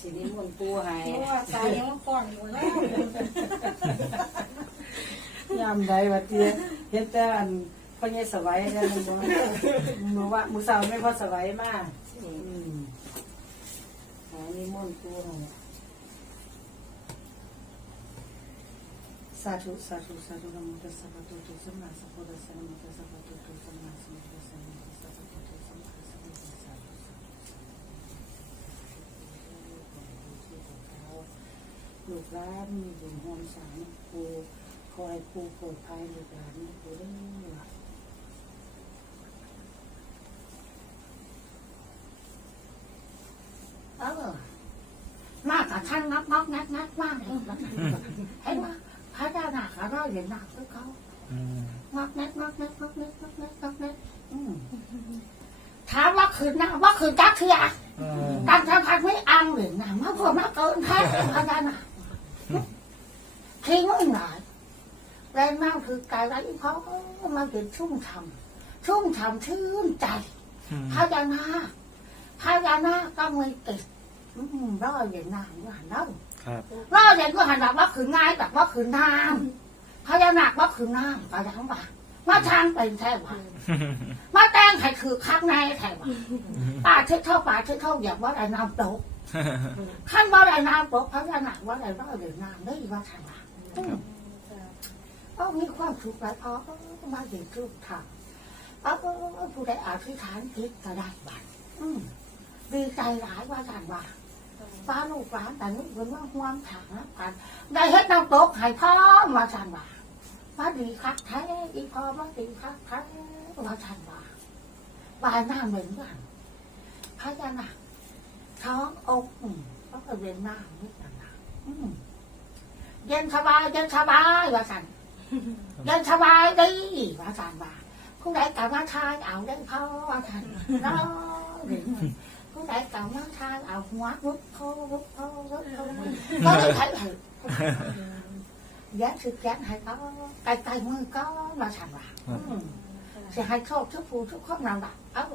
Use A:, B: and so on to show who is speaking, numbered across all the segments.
A: สิริมนต์ปูให้
B: เพราะว่าตายยังว่าก่อนอยู่แล้ว
A: ยามใดว่าเตี้ยเฮ็ดแต่อันพ่อใหญ่สวัยนั่นมันมื้อว่ามื้อเช้าไม่พอสวัยมาอืมหานิมนต์ปูให้สาธุสาธุสาธุนะโมตัสสะภะคะวะโตสัมมาสัมพุทธัสสะนะโมตัสสะภะคะวะโตอะระหะโตสัมมาสัมพุทธัสสะนะโมตัสสะภะคะวะโตสัมมาสัมพุทธัสสะ ลูกหลานมีบุญร่วมสร้างปูคอยปูโปรดภัยลูกหลานปูเด้อเออมากกับท่านนักนักนักนักมากเลยเห็นไหมพระเจ้าหนักเขาเราเห็นหนักด้วยเขานักนักนักนักนักนักนักนักนักนักถามว่าคืนนะว่าคืนจักคืออะ
C: อืม
A: การทำพันไม่อังหรือหนังมาพอมาเกินแท้พระเจ้าหนัก ทิ้งไว้หน่อยแรงมากคือกายไรเขามาเป็นชุ่มฉ่ำชุ่มฉ่ำชื่นใจ
C: อืม
A: พญานาคพญานาคก็ไม่ติดอืมรออย่างนานว่าเล่า
C: ครับ
A: รออย่างก็หันแบบว่าคือง่ายแบบว่าคือน้ำพญานาคว่าคือน้ำก็ยังว่ามาทางเป็นแท้ว่ามาแต่งให้คือข้างในแท้ว่าป่าเท่าเท่าป่าเท่าเท่าอย่างว่าอะไรน้ำตกขั้นว่าอะไรน้ำตกพญานาคว่าอะไรรออย่างน้ำได้ว่าทางว่าอืม ก็มีความสุขแล้วพอมาถึงทุกทางเอาผู้ใดอาธิษฐานคิดก็ได้บัตรดีใจหลายว่ากันว่าฟ้าลูกหลานแต่นึกว่าว่าห่วงถางกันได้เฮ็ดน้ำตกให้พ่อมาชันว่าว่าดีคักแท้อีพ่อว่าดีคักแท้ว่าชันว่าบายหน้าเหมือนกันพญานาท้องอกอืมก็ไปเวียนหน้านิดหน่อยอืม ย็นสบายเย็นสบายว่าสันเย็นสบายดีว่าสันว่าผู้ใดกล่าวว่าทานเอาเด้พ่อว่าสันน้องผู้ใดกล่าวว่าทานเอาหัวรุกโครุกโครุกโคก็ได้ใช้ถืายันคือยันให้เขาไกลไกลมือก็มาสันว่าจะให้โชคทุกผู้ทุก
C: คนเราแบบ
A: เอ้า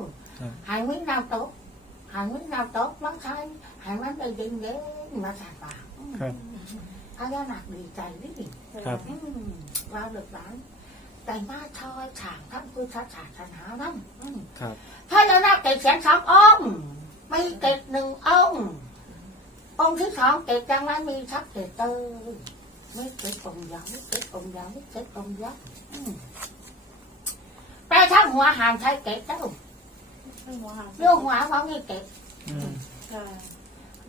A: หายวิ่งเราโต๊ะหายวิ่งเราโต๊ะบางครั้งหายมันไปดึงเด้มาสันว่า ใจดิ
C: ครับ
A: อืมว่าเดือดร้อนแต่มาชอยฉางทั้งพุทธศาสนานั่นอืม
C: ครับ
A: พระยานาคเกศแสนสององค์มีเกศหนึ่งองค์องค์ที่สองเกศจังไรมีชักเกศเตอร์ไม่เกศองค์ยาวไม่เกศองค์ยาวไม่เกศองค์ยักษ์อืมแต่ถ้าหัวหางใช้เกศเจ้า
B: ไม่หัวหาง
A: เรื่องหัวว่าไม่เกศ
C: อืม
B: ค่ะ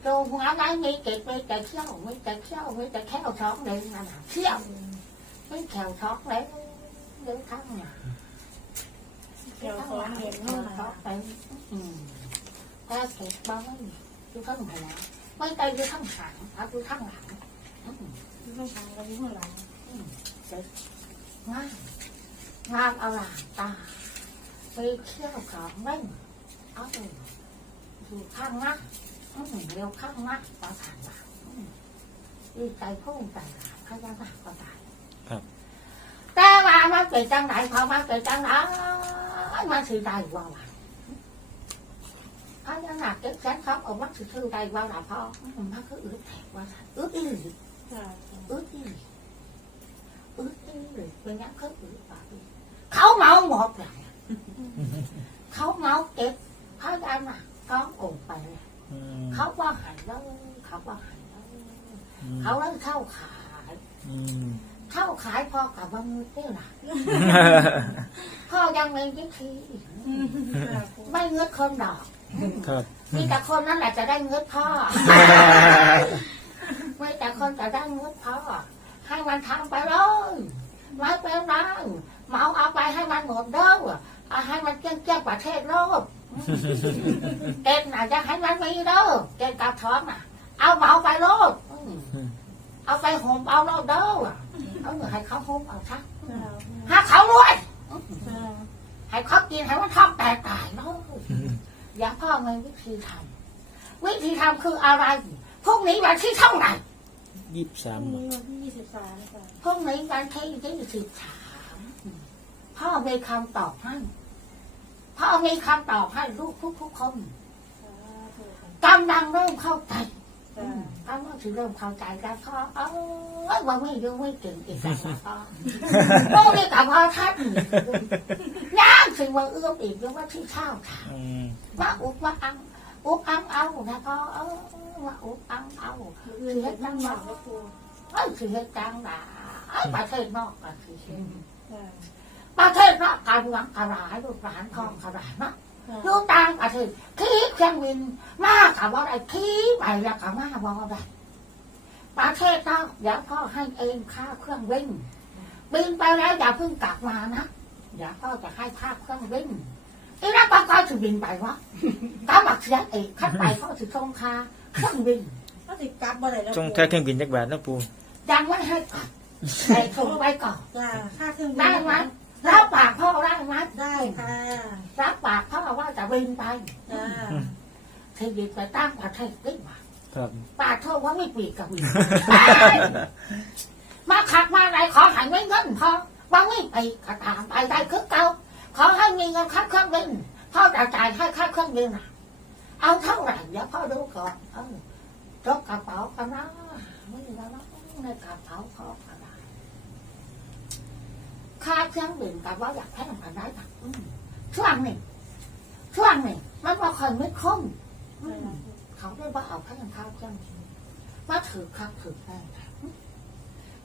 A: ดูหัวไหนมีเกศมีแต่เขี้ยวมีแต่เขี้ยวมีแต่แค่ท้องเลยนะเขี้ยวไม่แถวช็อกแล้วเดี๋ยวข้งหลัง
B: เกี่ยวสองเห็น
A: แถ
B: เท่าวไหร่
A: ช็อกไปอืมแต่เก็บบ้างอยู่ข้างหัวไม่ไปอยู่ข้างหลังเอาอยู่ข้างหลังอืม
B: ไม่ทางกันที่หัวหลัง
A: งามงามเอาหลังตาไปเที่ยวของเล่นเอาอยู่ข้างหน้า เร็วข้างหน้าตาผ่านหลังอืมดีใจพุ่งใจหลังพยานาคก็ตาย
C: ครับ
A: แต่ว่ามันเป็นจังไหนพอมันเป็นจังไหนมันถือได้ว่าว่าพญานาคเก็บแสนครับเอามันถือถือได้ว่าล่ะพ่อมันคืออึดแถกว่าล่ะอึดอีหลี
B: ค่ะ
A: อึดอีหลีอึดอีหลีเป็นยังเขาอึดป่าอีเขาเมาหมดเลยเขาเมาเก็บพญานาคก้ององค์ไปเลย
C: อืม
A: เขาว่าหันแล้วเขาว่าหันแล้ว
C: อืม
A: เขาเล่นเข้าขาย
C: อืม
A: เข้าขายพอกับว่ามือเต้หนักพ่อยังมีวิธี
B: ค่ะ
A: ไม่เงื้อคนดอก
C: ครับ
A: มีแต่คนนั้นแหละจะได้เงื้อพ่อมีแต่คนจะได้เงื้อพ่อให้มันทำไปเลยไม่เป็นไรเมาเอาไปให้มันหมดเด้อเอาให้มันเจ้งเจ้งประเทศโลก เก่งน่ะจะให้มันมีเด้อเก่งกับท้องน่ะ เอาเมาไปโลดเอาไปห่มเอาโลดเด้อเอาเงินให้เขาห่มเอาชักหาเขารวย
B: ค่ะ
A: ให้เขากินให้มันท้องแตกตายเนาะอย่าพ่อมีวิธีทำวิธีทำคืออะไรพรุ่งนี้วันที่เท่าไหร่
C: ยี่สิบสาม
B: พรุ่งนี้วันที่ยี่สิบสามค่ะ
A: พรุ่งนี้วันที่ยี่สิบสามพ่อมีคำตอบให้ พ่อมีคำตอบให้ลูกทุกทุกๆคน
B: สาธุค่ะ
A: กำลังเริ่มเข้าใจ
B: ค
A: ถือเริ่มเข้าใจแล้วพ่อเออว่าไม่รู้ไม่เก่งอีกแล้วพ่อโอ้ยกับพ่อท่านย่างสิว่าเอื้อมอีกแล้วว่าที่เช่าค่ะ
C: อืม
A: ว่าอุบว่าอังอุบอังเอานะพ่อเออว่าอุบอังเอา
B: คือเฮ็ดนั่งหลับแล้วปู
A: เอ้ยคือเหตุการณ์ด่าไอ้ประเทศนอกก็คือเช่น
B: จ้า
A: ประเทศนอกการวังกระไรลูกหลานทองกระไรเนาะ
B: จ้า
A: ลูกต่างประเทศขี่เครื่องบินมากกับว่าอะไรขี่ไปแล้วกับมาว่าอะไรประเทศนอกเดี๋ยวพ่อให้เองค่าเครื่องบินบินไปแล้วอย่าเพิ่งกลับมานะเดี๋ยวพ่อจะให้ค่าเครื่องบินอีนั่นก็ก็จะบินไปวะก็บักเสียเอกขึ้นไปเขาจะส่งค่าเครื่องบิน
B: ก็ติดกลับบ่ได้แล้ว
C: จงแค่เครื่องบินจักบาทนะปู
A: ยังไม่ให้กลับแต่ส่งไว้ก่อน
B: จ้าค่าเครื่องบิน
A: ได้ไหม รับปากพ่อได้ไหม
B: ได้ค่ะ
A: รับปากพ่อว่าจะบินไป
B: จ้า
A: ที่บินไปตั้งประเทศได้ไหม
C: ครับ
A: ปากโทษว่าไม่ปีกกับวินมาขัดมาอะไรขอใหายไม่เงินพอว่าไม่ไปกระตามไปได้คือเก่าขอให้มีเงินค่าเครื่องบินพ่อจะจ่ายให้ค่าเครื่องบินน่ะเอาเท่าไหร่เดี๋ยวพ่อดูก่อนเออจกกระเป๋ากันนะไม่แล้วนะในกระเป๋าพ่อกระดาษ ค่าเครื่องบินกับว่าอยากแพงกันได้ค่ะอืมช่วงนี้ช่วงนี้มันว่าคนไม่คงอืมเขาได้ว่าเอาข้างข้าวเครื่องบินมาถือข้าวถือแป้ง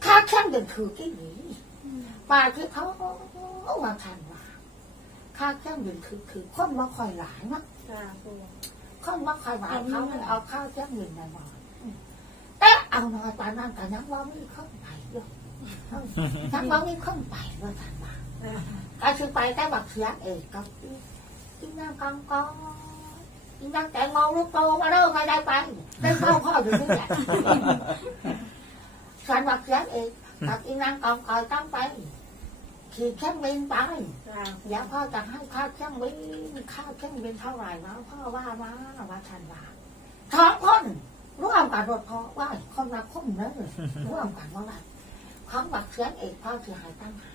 A: ข้าวเครื่องบินถือกี่หนีปลาที่เขาว่าทันว่าข้าวเครื่องบินคือคือคนว่าคอยหลายนะ
B: จ้าปู
A: คนว่าคอยหลายเขาเลยเอาข้าวเครื่องบินมาหน่อยแต่เอาหน่อยปานนั้นแต่ยังว่ามีข้นไปด้วย ยังว่ามีข้นไปด้วยทันว่า
B: จ้า
A: ก็คือไปแต่บักเสียเอกก็กินน้ำกองกองกินน้ำแต่งโมลูกโตมาเริ่มไม่ได้ไปได้เข้าพ่ออยู่นี่แหละฉันบักเสียเอกกับกินน้ำกองกอยต้องไปขี่เครื่องบินไปเดี๋ยวพ่อจะให้ค่าเครื่องบินค่าเครื่องบินเท่าไหร่นะพ่อว่ามาว่าฉันว่าท้องคนร่วมกันรถพ่อว่าคนละคนเนอะร่วมกันว่าไร ของบักเสียเอกพ่อจะหายตั้งหา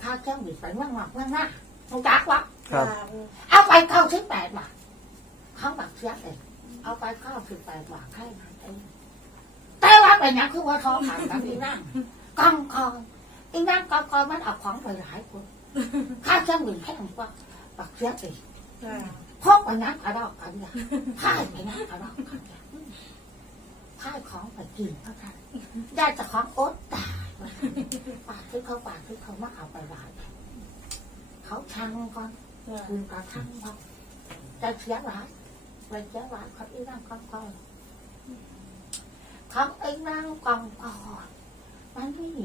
A: ถ้าเครื่องบินไปเมืองนอกเมืองหน้ามึงจักวะ
C: ครับ
A: เอาไปเก้าสิบแปดบาทเขาบักเสียเองเอาไปเก้าสิบแปดบาทแค่นั้นเองแต่ว่าเป็นอย่างคือว่าทองหันกับอีนั่งกองกองอีนั่งกองกองมันเอาของไปหลายคนค่าเครื่องบินแค่ไหนว่าบักเสียเอง
B: จ้า
A: พกไปนั่งกระดอกกันอย่างพ่ายไปนั่งกระดอกกันอย่า งพ่ายของไปกินเท่านั้นได้แต่ของโอ๊ตตายว่าปากที่เขาปากที่เขามาเอาไปหลายเขาชังก่อน
B: จ้า
A: คือกระทั่งว่าจะเสียหลายไปเสียหลายเขาอีนั่งกองกอนเขาอีนั่งกองกอนมันนี่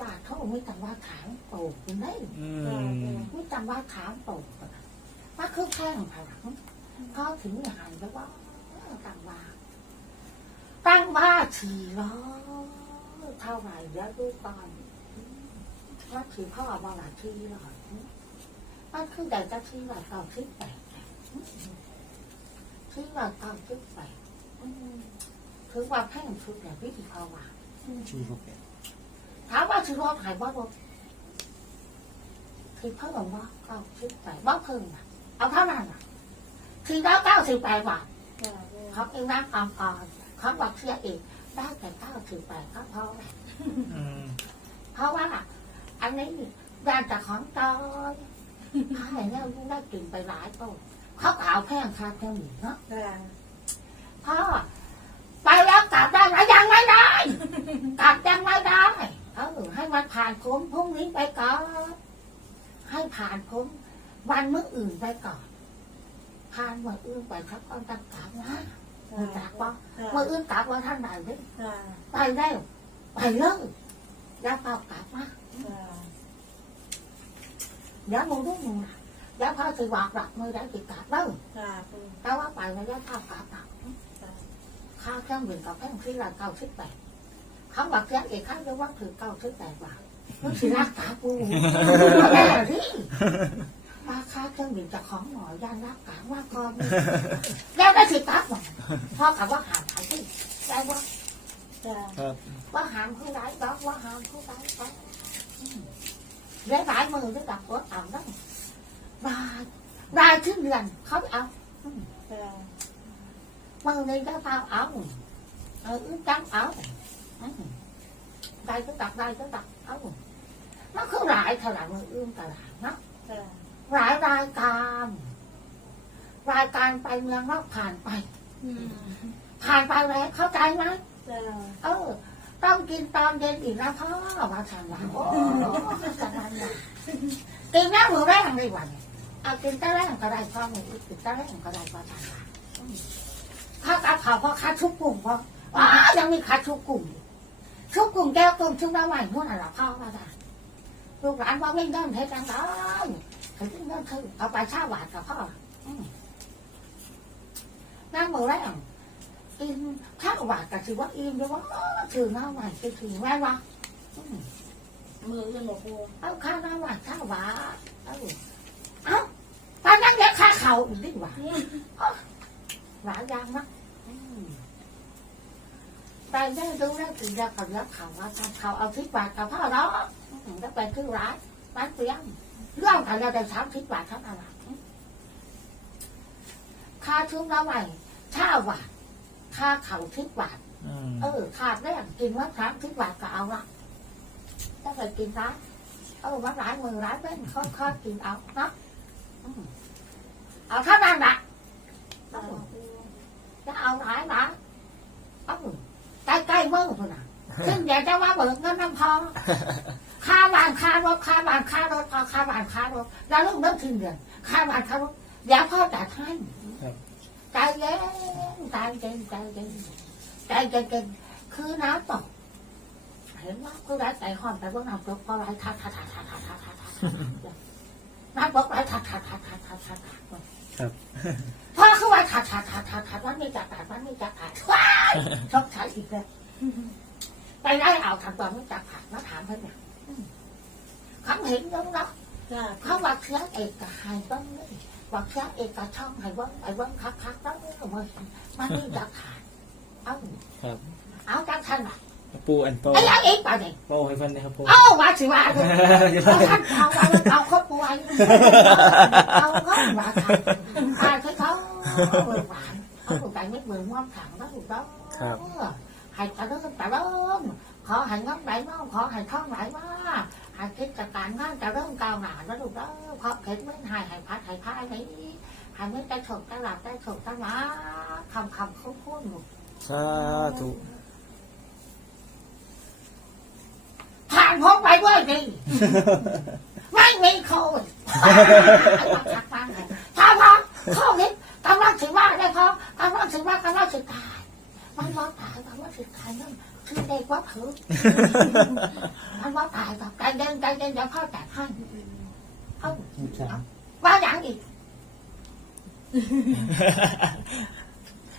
A: ตาเท่าไม่จำว่าขางโตคุณได้
C: อืม
A: ไม่จำว่าขางโตว่าคือแข้งผลังเขาถึงหายแล้วว่าตั้งว่า ตั้งว่าสี่ร้อยเท่าไหร่เดี๋ยวดูก่อนว่าถือพ่อมาหลายที่หรอยมันคือแต่จะที่ว่าเก่าที่แปดที่ว่าเก่าที่แปดอืมคือว่าแพ่งชุดแบบวิธีเขาว่า
C: สี่หกแปด
A: ถามว่าชื่อรถหายบ่รถคือเพิ่มว่าเก้าสิบแปดบ่เพิ่มอะเอาเท่านั้นอะคือแล้วเก้าสิบแปดบาท
B: จ้า
A: เขาเองนั่งกองกอน เขาบอกเสียเองได้แต่เก้าสิบแปดก็พอแล้ว
C: อืม
A: เพราะว่าอันนี้ยานจากของจอยถ้าอย่างนี้ยได้กินไปหลายตัวเขาก็เอาแพงคาแพงหนีเนาะ
B: จ้า
A: พ่อไปแล้วกลับได้ไหมยังไม่ได้กลับยังไม่ได้เออให้มันผ่านพ้นพรุ่งนี้ไปก่อนให้ผ่านพ้นวันเมื่ออื่นไปก่อนผ่านวันอื่นไปครับก็ต้องกลับนะ มึงกลับว่าเมื่ออื่นกลับว่าท่านไหนเด้
B: จ้า
A: ไปได้ไปเลยแล้วเปล่ากลับมา
B: จ้า
A: เดี๋ยวมึงรู้มึงนะเดี๋ยวพ่อจะบอกหลักมือได้ติดกลับเด้อ
B: จ้าปู
A: แต่ว่าไปไม่ได้ข้าวกลับหลักค่าเครื่องบินกับแพงที่ละเก้าสิบแปดเขาบอกเสียเอกข้าจะว่าถือเก้าสิบแปดบาทมันสิรักษาปูแม่ที่ ราคาเครื่องบินจะของหน่อยย่านรักษาว่าก่อนแล้วได้สิกลับหมดพ่อกับว่าหามหายที่ได้ว่า
B: จ้า
C: ครับ
A: ว่าหามผู้ร้ายบอกว่าหามผู้ร้ายบอกได้หลายมือได้กับหัวต่ำนั่นรายรายที่เดือนเขาเอา
B: จ้า
A: มือนี้ก็เอาเอาเออจังเอาอืมได้ก็ตักได้ก็ตักเอา nó cứ lại thôi là người ương tà là nó
B: จ้ะ
A: หลายรายการรายการไปเมืองนอกผ่านไป
B: อืม
A: ผ่านไปแล้วเข้าใจไหม
B: จ้ะ
A: เออ ต้องกินตอนเย็นอีกนะพ่อมาทำหลังโอ้สบายเลยกินน้ำมือแรงดีกว่าเนี่ยเอากินแต่แรงก็ได้พ่อมือกินแต่แรงก็ได้พ่อทำหลังข้าวกับเขาวพ่อคัดชุบกุ้งพ่อว้ายังมีคัดชุบกุ้งอยู่ชุบกุ้งแก้วกุ้งชุบน้ำใหม่พวกนั้นหรอพ่อว่าได้ลูกหลานว่าไม่เงินให้จังได้ ถึงเงินคือเอาไปเช่าบาทกับพ่ออืมน้ำมือแรงอินถ้าว่าก็ถือว่าอินด้วยว่าถือหน้าหวานคือถือแม่วะอืม
B: มือขึ้นบอกปู
A: เอาข้าวหน้าหวานข้าวหวานเอาเอาตอนนั้นเดี๋ยวข้าเข่าอีกดีกว่าหลายอย่างมั้งอืมไปได้ดูได้ถึงจะกับรับเขาว่าทำเขาเอาทิศบาทกับพ่อเนาะอืมแล้วไปคือร้านร้านเตียง เรื่องกันเราได้สามทิศบาทเท่านั้นแหละอืมค่าชุบน้ำใหม่ข้าวหวานค่าเขาทิศบาท
C: อืม
A: เออ ขาดแรงกินมะขามทิศบาทก็เอาละถ้าไปกินร้านเออมาหลายมือหลายเป็นค่อยๆกินเอาเนาะอืมเอาเท่านั้นละ
B: จ้ะปู
A: จะเอาหลายหลายเออใกล้ๆมือคนน่ะซึ่งอยากจะว่าเบิกเงินน้ำทอง ค่าบ้านค่ารถค่าบ้านค่ารถพอค่าบ้านค่ารถแล้วลูกเลิกถึงเดือนค่าบ้านค่ารถเดี๋ยวพ่อจัดให้ใจเย็นใจเย็นใจเย็นใจเย็นคือน้ำตกเห็นว่าคือร้ายใจหอมแต่ว่าน้ำตกก็ไร้ายทักทักทักทักทักทักทักน้ำตกร้ายทักทักทักทักทักทักทัก
C: ครับ
A: พ่อคือว่าทักทักทักทักทักว่าไม่จัดขาดว่าไม่จัดขาดว้าชอบใช้อีกแล้วไปได้เอาถามตอนไม่จัดขาดมาถามเพื่อนเนี่ย ขาเห็นแล้วเนาะ
B: จ้ะ
A: เขาว่าเชื้อเอกกับไฮบ้างเลยว่าเชื้อเอกกับช่องไฮบ้างไฮบ้างคักคักต้องเนี่ยมันมันไม่จักขาดเอา
C: ครับ
A: เอาจังทันอะ
C: ปูอันโป
A: ไอ้ยังอีกป่ะเนี่ย
C: โปให้ฟันนะครับปู
A: เอ้าว่าสิว่าเนี่ยเอาท่านเอาเอาเอาเขาป่วยเอาเขามาทำตายให้เขาเบิกบานเขาถูกใจไม่เบิกม่วงขังแล้วถูกต้อง
C: ครับ
A: ให้ตะเริ่มตะเริ่มขอให้น้องไหลน้องขอให้ท่องไหลว่าให้คิดจัดการงานจะเริ่มก้าวหน้าแล้วถูกต้องขอเข็นไม่หายให้พัดให้พายนี้ให้ไม่ได้ถกได้หลับได้ถกได้มาคำคำคุ้นคุ้น
C: สาธุ
A: ผ่านพ้นไปด้วยดีไม่มีโควิดพอพอโควิดกำลังถือว่าได้พอกำลังถือว่ากำลังถือตายมันว่า ตายกำลังถือตายนั่นคือเด็กว่าถือมันว่าตายแบบใจเย็นใจเย็นเดี๋ยวพ่อจัดให้เอาว่าอย่างอีก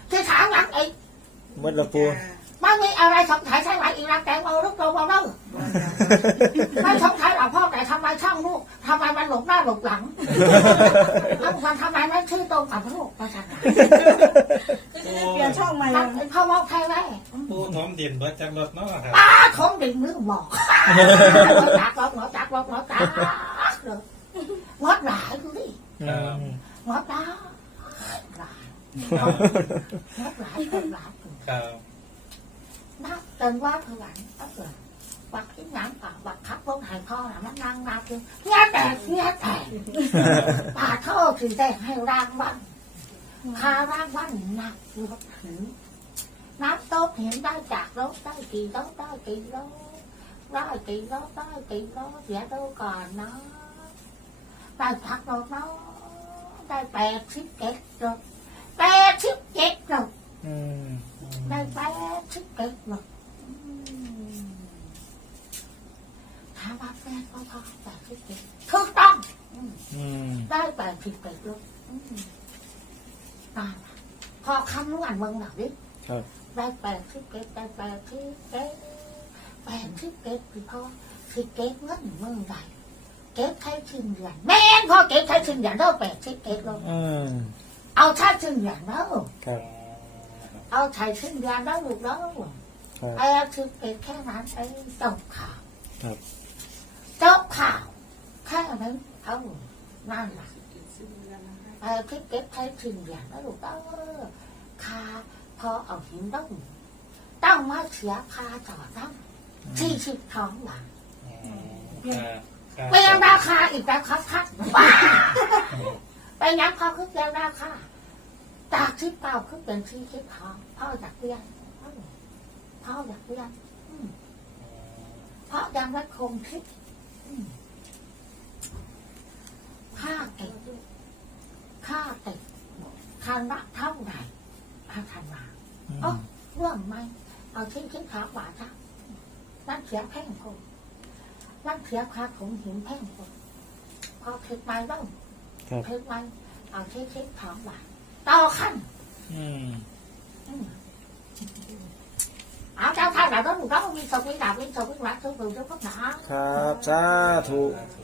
A: ที่ถามอย่างอีก
C: หมดละปู
A: ไม่มีอะไรสงสัยใช่ไหมอีกรักแตงโมลูกโตมาเล่าไม่สงสัยหรอกพ่อแต่ทำไมช่องลูกทำไมมันหลงหน้าหลงหลังทำไมทำไมมันชื่อตรงกับลูกประชัน
B: ก็จะได้เปลี่ยนช่องใหม่
A: มันเป็นพ่อมองใครไว้
D: ปูถมดินเบิดจากรถเนาะครับ
A: ป้าทงดิ่งมือบอกจักรถหมอจักรถหมอจักเลยงดหลายดูดิ
C: อืม
A: งดหลายหลายงดหลายเป็นหลาย
D: ครับ
A: นับจนว่าเท่าไหร่ก็เกิดบักที่น้ำปากบักคับรถหายพ่อน่ะมันนั่งนับคือเงี้ยแตกเงี้ยแตกป่าเท่าถึงได้ให้ร่างบ้านคาร่างบ้านหนักรถถึง pháp tốt hiện đó chặt đó đó kỳ đó đó kỳ đó đó kỳ đó đó kỳ đó dạ đâu còn nó ta thật rồi nó ta bẹt xích kẹt rồi. Bẹt xích kẹt rồi. Ta bẹt xích kẹt rồi. Thả bác ra có thôi bẹt xích kẹt. Thương tâm. Ta bẹt xích kẹt rồi ta khó khăn lúc anh mừng nào biết ba bàn thiết kế ba
C: bàn thiết
A: kế bàn thiết kế thì thôi thiết kế ngất mương lại. Kế thái sinh là mẹ thôi kế thái sinh là nó bè thiết kế luôn ao thái sinh là nó. Ao thái sinh là nó được đó.
C: Ai ao
A: thiết kế แค่นั้นไอ้ต้องข่าวต้องข่าวแค่นั้นเอานั่นแหละไอ้คิดเก็บใช้สิ่งอย่างนั้นถูกต้อง พอเอาหินลงต้องมาเสียค่าต่อตั้งที่สิบสองบาท
D: ครับ
A: ไปยังราคาอีกแล้วครับครับบ้าไปยังเขาคือยังราคาจากที่เปล่าคือเป็นที่ที่พอพ่ออยากเรียนพ่ออยากเรียนอืมเพราะยังไม่คงคิดอืมค่าเก็บค่าเก็บคันละเท่าไหร่อาคันมา
C: อืม
A: ร่วมไหมเอาที่ที่ขาบาทครับนั่นเสียแพ่งคนนั่นเสียค่าของหินแพ่งคนพอถึงไปบ้าง
C: ครับ
A: ถึงไปเอาที่ที่ขาบาทต่อขั้น
C: อืม
A: อืมเอาเจ้าท่านเราต้องต้องมีสวิตาวิสวิตาทุกคนทุกคนนะครับ
C: สาธุ
D: สาธุ